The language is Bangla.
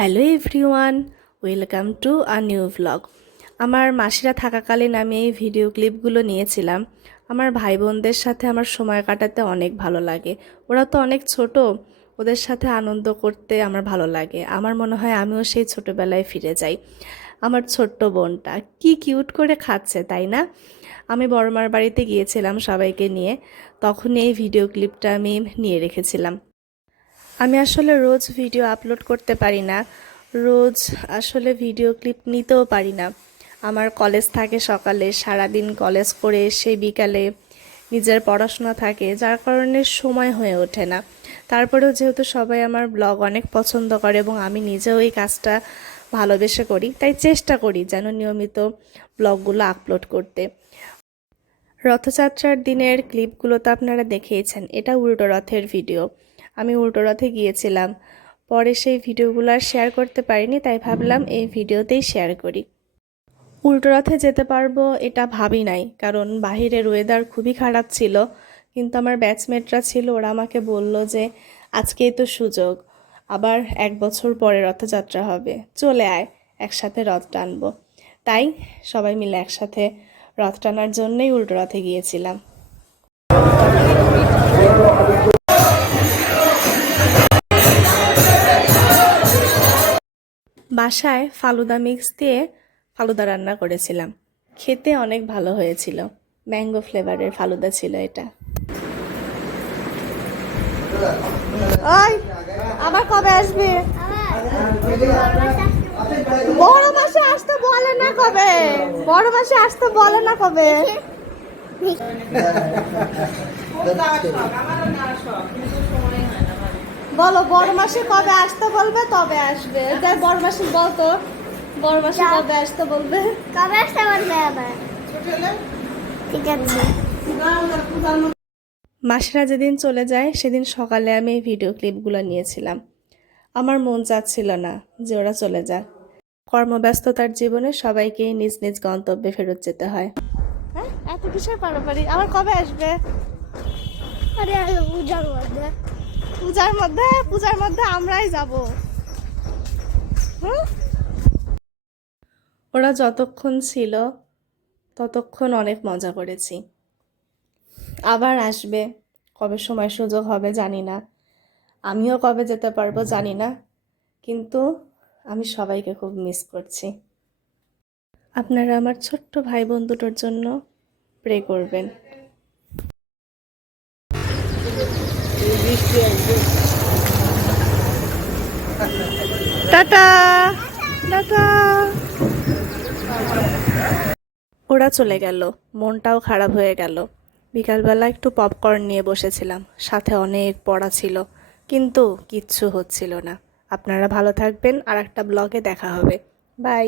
Hello everyone, welcome to a new vlog আমার মাসিরা থাকাকালীন আমি এই ভিডিও ক্লিপগুলো নিয়েছিলাম। আমার ভাই বোনদের সাথে আমার সময় কাটাতে অনেক ভালো লাগে। ওরা তো অনেক ছোট, ওদের সাথে আনন্দ করতে আমার ভালো লাগে। আমার মনে হয় আমিও সেই ছোটোবেলায় ফিরে যাই। আমার ছোট্ট বোনটা, কি কিউট করে খাচ্ছে, তাই না? আমি বড়মার বাড়িতে গিয়েছিলাম সবাইকে নিয়ে। তখন এই ভিডিও ক্লিপটা আমি নিয়ে রেখেছিলাম। আমি আসলে রোজ ভিডিও আপলোড করতে পারি না। রোজ আসলে ভিডিও ক্লিপ নিতেও পারি না। আমার কলেজ থাকে সকালে, সারাদিন কলেজ করে এসে বিকালে নিজের পড়াশোনা থাকে, যার কারণে সময় হয়ে ওঠে না। তারপরেও যেহেতু সবাই আমার ব্লগ অনেক পছন্দ করে এবং আমি নিজেও এই কাজটা ভালোবেসে করি, তাই চেষ্টা করি যেন নিয়মিত ব্লগগুলো আপলোড করতে। রথযাত্রার দিনের ক্লিপগুলো তো আপনারা দেখেইছেন, এটা উল্টো রথের ভিডিও আমি উল্টো রথে গিয়েছিলাম। পরে সেই ভিডিওগুলো আর শেয়ার করতে পারিনি, তাই ভাবলাম এই ভিডিওতেই শেয়ার করি। উল্টো রথে যেতে পারব এটা ভাবি নাই, কারণ বাহিরের ওয়েদার খুবই খারাপ ছিল। কিন্তু আমার ব্যাচমেটরা ছিল, ওরা আমাকে বলল যে, আজকেই তো সুযোগ, আবার এক বছর পরে রথযাত্রা হবে, চলে আয়, একসাথে রথ টানবো। তাই সবাই মিলে একসাথে রথ টানার জন্যই উল্টো রথে গিয়েছিলাম। বাসায় ফালুদা মিক্স দিয়ে ফালুদা রান্না করেছিলাম। খেতে অনেক ভালো হয়েছিল। ম্যাঙ্গো ফ্লেভারের ফালুদা ছিল এটা। ওই, আবার কবে আসবে? বড় মাসে আসতে বলে না কবে? বড় মাসে আসতে বলে না কবে? বলো বড় মাসে কবে আসতে বলবে তবে আসবে। যাই বড় মাসে বলতো বড় মাসে কবে আসতে বলবে। কবে আসতে বলবে আবার? ঠিক আছে। মাসিরা যেদিন চলে যায় সেদিন সকালে আমি এই ভিডিও ক্লিপগুলো নিয়েছিলাম। আমার মন চাচ্ছিল না যে ওরা চলে যাক। কর্মব্যস্ততার জীবনে সবাইকে নিজ নিজ গন্তব্যে ফেরত যেতে হয়। হ্যাঁ? এত কিসের পারাপারি? আবার কবে আসবে? আরে পূজার মধ্যে পূজার মধ্যে আমরাই যাব? ওরা যতক্ষণ ছিল, ততক্ষণ অনেক মজা করেছি। আবার আসবে। কবে সময় সুযোগ হবে জানি না। আমিও কবে যেতে পারব জানি না। কিন্তু আমি সবাইকে খুব মিস করছি। আপনারা আমার ছোট্ট ভাই বোন দুটোর জন্য প্রে করবেন। টাটা। টাটা। ওরা চলে গেল। মনটাও খারাপ হয়ে গেল। বিকালবেলা একটু পপকর্ন নিয়ে বসেছিলাম। সাথে অনেক পড়া ছিল। কিন্তু কিচ্ছু হচ্ছিল না। আপনারা ভালো থাকবেন। আর একটা ব্লগে দেখা হবে। বাই।